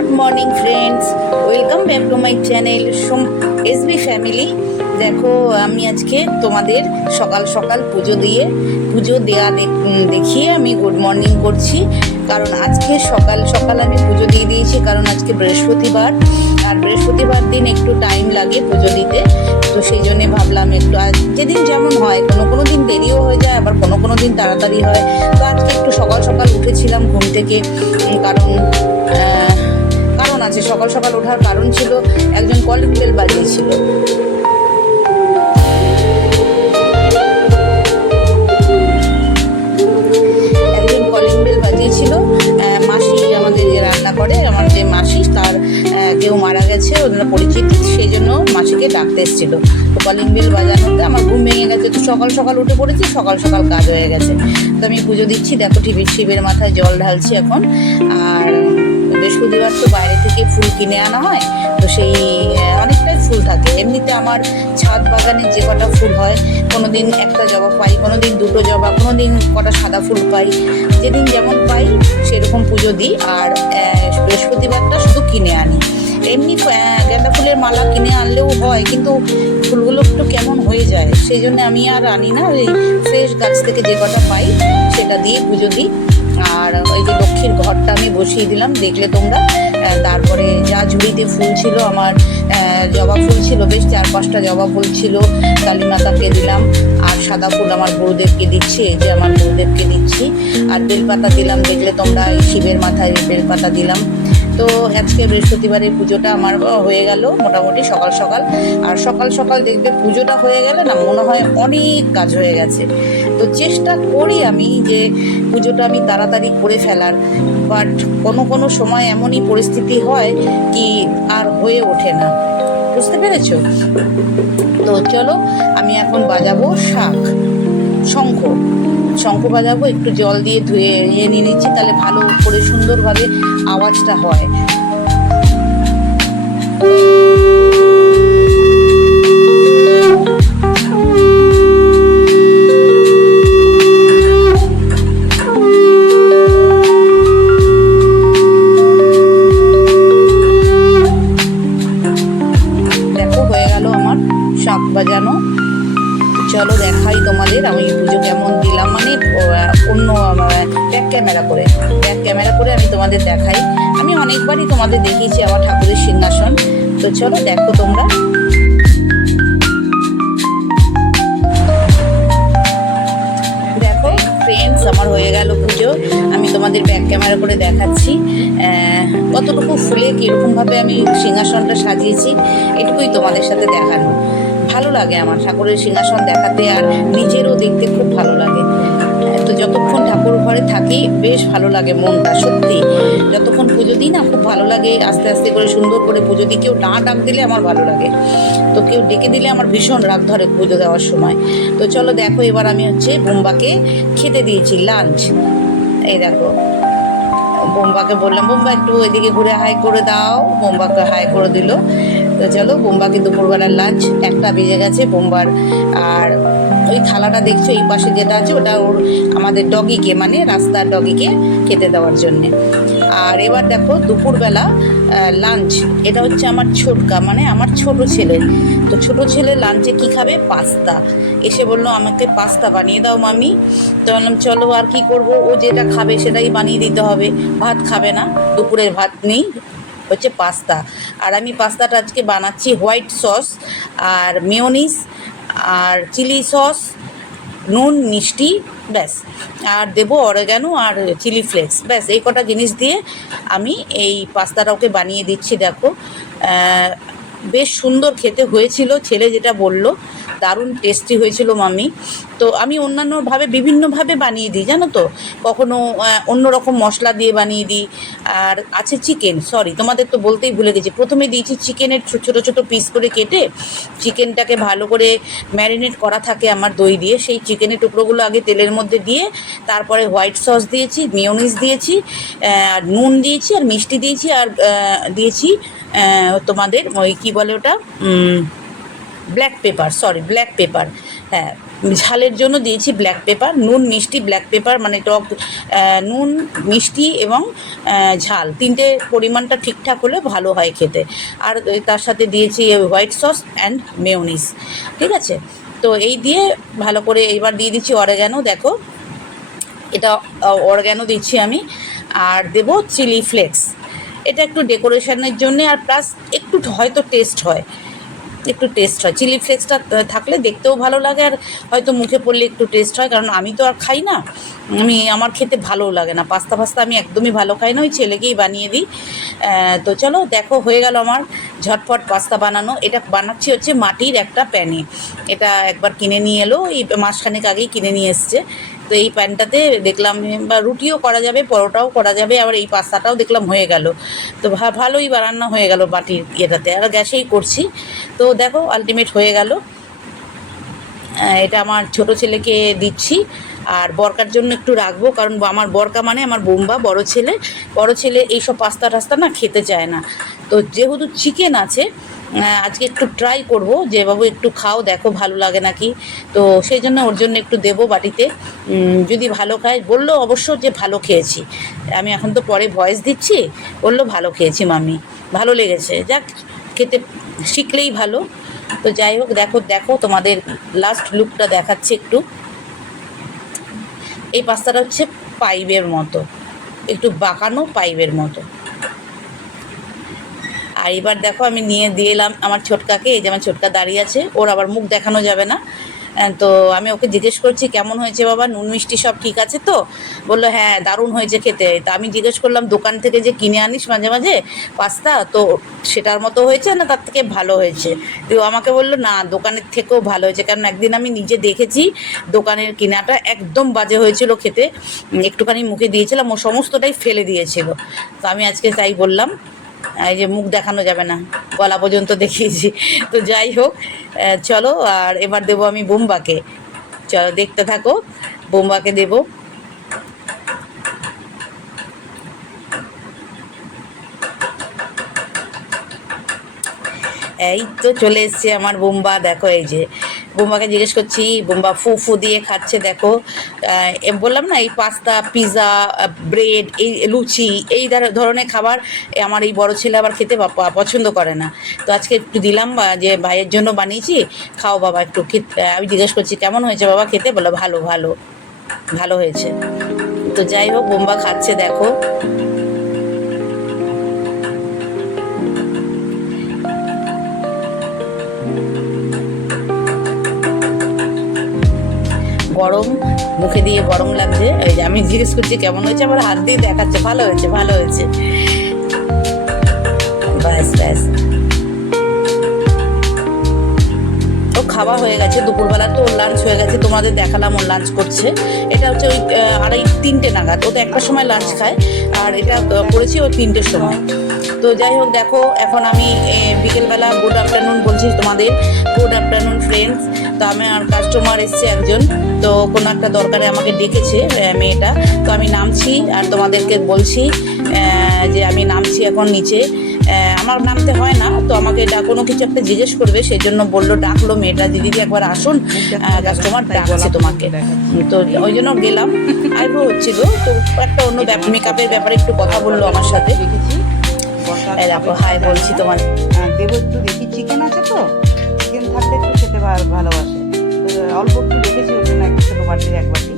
Good morning friends, welcome back to my channel SB family. দেখো, আমি আজকে তোমাদের সকাল সকাল পুজো দেখিয়ে আমি গুড মর্নিং করছি। কারণ আজকে সকাল সকাল আমি পুজো দিয়ে দিয়েছি, কারণ আজকে বৃহস্পতিবার, আর বৃহস্পতিবার দিন একটু টাইম লাগে পুজো দিতে। তো সেই জন্যে ভাবলাম একটু যেদিন যেমন হয়, কোনো দিন দেরিও হয়ে যায়, আবার কোনো দিন তাড়াতাড়ি হয়। তো আজকে একটু সকাল সকাল উঠেছিলাম ঘুম থেকে, কারণ আছে। সকাল সকাল ওঠার কারণ ছিল, একজন কলিং বেল বাজিয়েছিল। মাসি আমাদের যে রান্না করে, আমার যে মাসি, তার কেউ মারা গেছে, ওনারা পরিচিতি, সেই জন্য মাসিকে ডাকতে এসেছিলো। তো কলিং বেল বাজানোতে আমার ঘুম ভেঙে গেছে। তো সকাল সকাল উঠে পড়েছি, সকাল সকাল কাজ হয়ে গেছে। তো আমি পুজো দিচ্ছি। দেখো, শিবের মাথায় জল ঢালছি এখন। আর বৃহস্পতিবার তো বাইরে থেকে ফুল কিনে আনা হয়, তো সেই অনেকটাই ফুল থাকে। এমনিতে আমার ছাদ বাগানে যে কটা ফুল হয়, কোনো দিন একটা জবা পাই, কোনো দিন দুটো জবা, কোনো দিন কটা সাদা ফুল পাই। যেদিন যেমন পাই সেরকম পুজো দিই। আর বৃহস্পতিবারটা শুধু কিনে আনি। এমনি গাঁদা ফুলের মালা কিনে আনলেও হয়, কিন্তু ফুলগুলো একটু কেমন হয়ে যায়, সেই জন্য আমি আর আনি না। ওই ফ্রেশ গাছ থেকে যে কটা পাই সেটা দিয়ে পুজো দিই। আর ওই যে লক্ষ্মীর ঘরটা আমি বসিয়ে দিলাম, দেখলে তোমরা। তারপরে যা ঝুড়িতে ফুল ছিল, আমার জবা ফুল ছিল বেশ 4-5টা জবা ফুল ছিল, কালী মাতাকে দিলাম। আর সাদা ফুল আমার গুরুদেবকে দিচ্ছি, এই যে আমার গুরুদেবকে দিচ্ছি। আর বেলপাতা দিলাম, দেখলে তোমরা, এই শিবের মাথায় বেলপাতা দিলাম। তো আজকে বৃহস্পতিবারের পুজোটা আমার হয়ে গেল মোটামুটি সকাল সকাল। আর সকাল সকাল দেখবে পুজোটা হয়ে গেলে না, মনে হয় অনেক কাজ হয়ে গেছে। তো চেষ্টা করি আমি যে পুজোটা আমি তাড়াতাড়ি করে ফেলার, বাট কোনো সময় এমনই পরিস্থিতি হয় কি আর হয়ে ওঠে না, বুঝতে পেরেছো? তো চলো, আমি এখন বাজাবো শঙ্খ বাজাবো। একটু জল দিয়ে ধুয়ে নিয়ে নিচ্ছি, তাহলে ভালো করে সুন্দরভাবে আওয়াজটা হয়। দেখো, হয়ে গেল আমার শাঁখ বাজানো। চলো দেখাই তোমাদের আমি পুজো কেমন দিলাম, মানে অন্য ব্যাক ক্যামেরা করে আমি তোমাদের দেখাই। আমি অনেকবারই তোমাদের দেখিয়েছি আমার ঠাকুরের সিংহাসন। তো চলো দেখো তোমরা। দেখো ফ্রেন্ডস, আমার হয়ে গেল পুজো। আমি তোমাদের ব্যাক ক্যামেরা করে দেখাচ্ছি কতটুকু ফুলে কীরকমভাবে আমি সিংহাসনটা সাজিয়েছি, এটুকুই তোমাদের সাথে দেখানো। ভালো লাগে আমার ঠাকুরের সিংহাসন দেখাতে, আর নিজেরও দেখতে খুব ভালো লাগে। তো যতক্ষণ ঠাকুর ঘরে থাকি বেশ ভালো লাগে মনটা, সত্যি। যতক্ষণ পুজো দিই না, খুব ভালো লাগে। আস্তে আস্তে করে সুন্দর করে পুজো দিই। কেউ না ডাক দিলে আমার ভালো লাগে, তো কেউ ডেকে দিলে আমার ভীষণ রাগ ধরে পুজো দেওয়ার সময়। তো চলো দেখো, এবার আমি বোম্বাকে খেতে দিয়েছি লাঞ্চ। এই দেখো, বোম্বাকে বললাম, বোম্বা একটু ওইদিকে ঘুরে হাই করে দাও। বোম্বাকে হাই করে দিল। তো চলো, বোম্বাকে দুপুরবেলার লাঞ্চ 1টা বেজে গেছে বোম্বার। আর ওই থালাটা দেখছো এই পাশে যেটা আছে, ওটা আমাদের ডগিকে, মানে রাস্তার ডগিকে খেতে দেওয়ার জন্যে। আর এবার দেখো দুপুরবেলা লাঞ্চ, এটা হচ্ছে আমার ছোটকা, মানে আমার ছোট ছেলে। তো ছোট ছেলে লাঞ্চে কি খাবে? পাস্তা। এসে বললো আমাকে পাস্তা বানিয়ে দাও মামি। তো বললাম চলো, আর কি করব, ও যেটা খাবে সেটাই বানিয়ে দিতে হবে। ভাত খাবে না, দুপুরের ভাত নেই, হচ্ছে পাস্তা। আর আমি পাস্তাটা আজকে বানাচ্ছি হোয়াইট সস আর মেয়োনিজ আর চিলি সস, নুন, মিষ্টি, ব্যাস। আর দেবো অরেগানো আর চিলি ফ্লেক্স, ব্যাস। এই কটা জিনিস দিয়ে আমি এই পাস্তাটা ওকে বানিয়ে দিচ্ছি। দেখো, বেশ সুন্দর খেতে হয়েছিল, ছেলে যেটা বলল, দারুণ টেস্টি হয়েছিল মামি। তো আমি বিভিন্নভাবে বানিয়ে দিই, জানো তো। কখনো অন্য রকম মশলা দিয়ে বানিয়ে দিই। আর আছে চিকেন, সরি তোমাদের তো বলতেই ভুলে গেছি, প্রথমে দিয়েছি চিকেনের ছোটো ছোটো পিস করে কেটে। চিকেনটাকে ভালো করে ম্যারিনেট করা থাকে আমার দই দিয়ে, সেই চিকেনের টুকরোগুলো আগে তেলের মধ্যে দিয়ে, তারপরে হোয়াইট সস দিয়েছি, মেয়োনিজ দিয়েছি, আর নুন দিয়েছি, আর মিষ্টি দিয়েছি, আর দিয়েছি তোমাদের ওই কী বলে ওটা, ব্ল্যাক পেপার, হ্যাঁ। ঝালের জন্য দিয়েছি ব্ল্যাক পেপার, নুন মিষ্টি ব্ল্যাক পেপার, মানে টক, নুন মিষ্টি এবং ঝাল তিনটে পরিমাণটা ঠিকঠাক হলে ভালো হয় খেতে। আর তার সাথে দিয়েছি হোয়াইট সস অ্যান্ড মেয়োনিজ, ঠিক আছে। তো এই দিয়ে ভালো করে এইবার দিয়ে দিচ্ছি অরেগানো, দেখো এটা অরেগানো দিচ্ছি আমি। আর দেবো চিলি ফ্লেক্স, এটা একটু ডেকোরেশনের জন্যে, আর প্লাস একটু হয়তো টেস্ট হয়, একটু টেস্ট হয় চিলি ফ্লেক্সটা থাকলে দেখতেও ভালো লাগে, আর হয়তো মুখে পড়লে একটু টেস্ট হয়, কারণ আমি তো আর খাই না, আমার খেতে ভালোও লাগে না পাস্তা ফাস্তা, আমি একদমই ভালো খাই না, ওই ছেলেকেই বানিয়ে দিই। তো চলো দেখো হয়ে গেল আমার ঝটপট পাস্তা বানানো। এটা বানাচ্ছি হচ্ছে মাটির একটা প্যানে, এটা একবার কিনে নিয়ে এলো, এই মাসখানেক আগেই কিনে নিয়ে এসছে। তো এই প্যানটাতে দেখলাম, বা রুটিও করা যাবে, পরোটাও করা যাবে, আবার এই পাস্তাটাও দেখলাম হয়ে গেল। তো ভালোই রান্না হয়ে গেল বাটির ইয়েটাতে, আর গ্যাসেই করছি। তো দেখো আলটিমেট হয়ে গেল। এটা আমার ছোট ছেলেকে দিচ্ছি, আর বরকার জন্য একটু রাখবো, কারণ আমার বরকা মানে আমার বোম্বা বড় ছেলে এইসব পাস্তা টাস্তা না খেতে চায় না। তো যেহেতু চিকেন আছে, আজকে একটু ট্রাই করব যে বাবু একটু খাও, দেখো ভালো লাগে নাকি। তো সেই জন্য ওর জন্য একটু দেবো বাটিতে, যদি ভালো খায়। বললো অবশ্য যে ভালো খেয়েছি, আমি এখন তো পরে ভয়েস দিচ্ছি, বললো ভালো খেয়েছি মাম্মি, ভালো লেগেছে, যাক খেতে শিখলেই ভালো। তো যাই হোক, দেখো দেখো তোমাদের লাস্ট লুকটা দেখাচ্ছি একটু। এই পাস্তাটা হচ্ছে পাইপের মতো, একটু বাঁকানো পাইপের মতো। আর এবার দেখো আমি নিয়ে দিয়ে এলাম আমার ছোটকাকে, এই যে আমার ছোটকা দাঁড়িয়ে আছে, ওর আবার মুখ দেখানো যাবে না। তো আমি ওকে জিজ্ঞেস করছি কেমন হয়েছে বাবা, নুন মিষ্টি সব ঠিক আছে তো? বললো হ্যাঁ দারুণ হয়েছে খেতে। তা আমি জিজ্ঞেস করলাম দোকান থেকে যে কিনে আনিস মাঝে মাঝে পাস্তা, তো সেটার মতো হয়েছে না তার থেকে ভালো হয়েছে? তো আমাকে বললো না দোকানের থেকেও ভালো হয়েছে, কারণ একদিন আমি নিজে দেখেছি দোকানের কিনাটা একদম বাজে হয়েছিল খেতে, একটুখানি মুখে দিয়েছিলাম ও সমস্তটাই ফেলে দিয়েছিল। তো আমি আজকে তাই বললাম, এই যে মুখ দেখানো যাবে না, গলা পর্যন্ত দেখিয়েছি। তো যাই হোক, চলো আর এবার দেবো আমি বোম্বাকে, চলো দেখতে থাকো, বোম্বাকে দেবো। এই তো চলে এসছে আমার বোম্বা, দেখো এই যে বোম্বাকে জিজ্ঞেস করছি, বোম্বা ফু ফু দিয়ে খাচ্ছে দেখো। বললাম না এই পাস্তা পিৎজা ব্রেড এই লুচি এই ধরনের খাবার আমার এই বড় ছেলে আবার খেতে পছন্দ করে না। তো আজকে একটু দিলাম, যে ভাইয়ের জন্য বানিয়েছি, খাও বাবা একটু খেতে। আমি জিজ্ঞেস করছি কেমন হয়েছে বাবা খেতে, বলো ভালো ভালো ভালো হয়েছে। তো যাই হোক বোম্বা খাচ্ছে দেখো। গরম, মুখে দিয়ে গরম লাগছে, এই যে আমি জিজ্ঞেস করছি কেমন হয়েছে, আমার হাত দিয়ে দেখাচ্ছে ভালো হয়েছে ভালো হয়েছে। ব্যাস ব্যাস, ও খাওয়া হয়ে গেছে দুপুরবেলা, তো ওর লাঞ্চ হয়ে গেছে, তোমাদের দেখালাম ওর লাঞ্চ করছে। এটা হচ্ছে ওই 2:30 নাগাদ, ও তো 1টার সময় লাঞ্চ খায়, আর এটা করেছি ও 3টের সময়। তো যাই হোক দেখো এখন আমি বিকেলবেলা গুড আফটারনুন বলছি তোমাদের, গুড আফটারনুন ফ্রেন্ডস। তো আমার কাস্টমার এসছে একজন, তো কোনো একটা দরকারে আমাকে ডেকেছে মেয়েটা, তো আমি নামছি আর তোমাদেরকে বলছি যে আমি নামছি এখন নিচে। আমার নামতে হয় না, তো আমাকে কোনো কিছু একটা জিজ্ঞেস করবে, সেই জন্য বললো, ডাকলো মেয়েটা, দিদিকে একবার আসুন, কাস্টমার ডাকছে তোমাকে। তো ওই জন্য গেলাম, আইব্রো হচ্ছিল, তো একটা অন্য মেকআপের ব্যাপারে একটু কথা বললো আমার সাথে। দেখো হাই বলছি তোমার, দেবো একটু দেখি, চিকেন আছে তো, চিকেন থাকলে একটু খেতে ভালোবাসে, তো অল্প একটু রেখেছি ওর জন্য, একটা ছোটো বাটির 1 বাটি।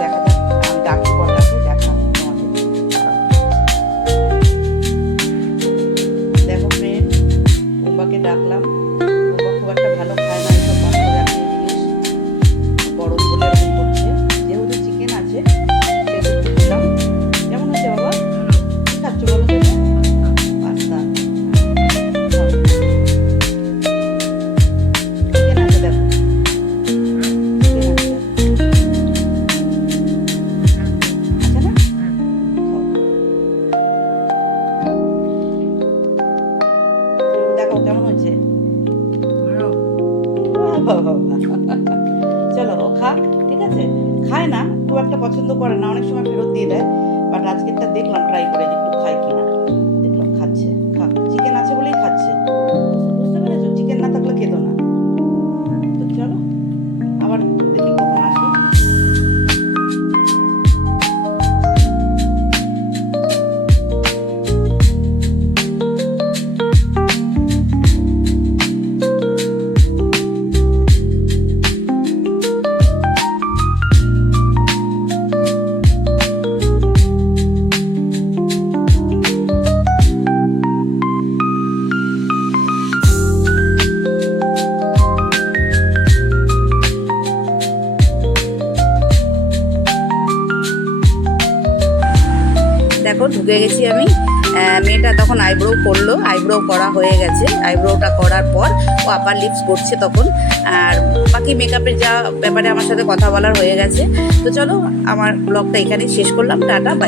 দেখা যাক, আমি ডাকি বলটাকে, দেখা তোমাকে। দেখো ফ্রেন্ড, বোম্বাকে ডাকলাম, বোম্বা খুব একটা ভালো খায় না এইসব পাস্তা জাতীয় জিনিস, গরম বলে এরকম করছে, যেহেতু চিকেন আছে সেহেতু দিলাম। কেমন হয়েছে বাবা, কি খাচ্ছ বলো তো? পাস্তা চিকেন আছে, দেখো চিকেন আছে, আছে না? দেখো কেমন হয়েছে, বাবা। চলো ও খাক, ঠিক আছে, খায় না খুব একটা, পছন্দ করে না, অনেক সময় ফেরত দিয়ে দেয়, বাট আজকেরটা দেখলাম ট্রাই করে যে একটু খায় কিনা, দেখলাম খাচ্ছে, খাক, চিকেন আছে বলেই খাচ্ছে, বুঝতে পেরেছো, চিকেন না থাকলে খেতো না। তো চলো আবার ঢুকে গেছি আমি। মেয়েটা তখন আইব্রো করলো, আইব্রো করা হয়ে গেছে। আইব্রোটা করার পর ও আপার লিপস করছে তখন। আর বাকি মেকআপের যা ব্যাপারে আমার সাথে কথা বলার হয়ে গেছে। তো চলো, আমার ব্লগটা এখানেই শেষ করলাম। টাটা, বাই।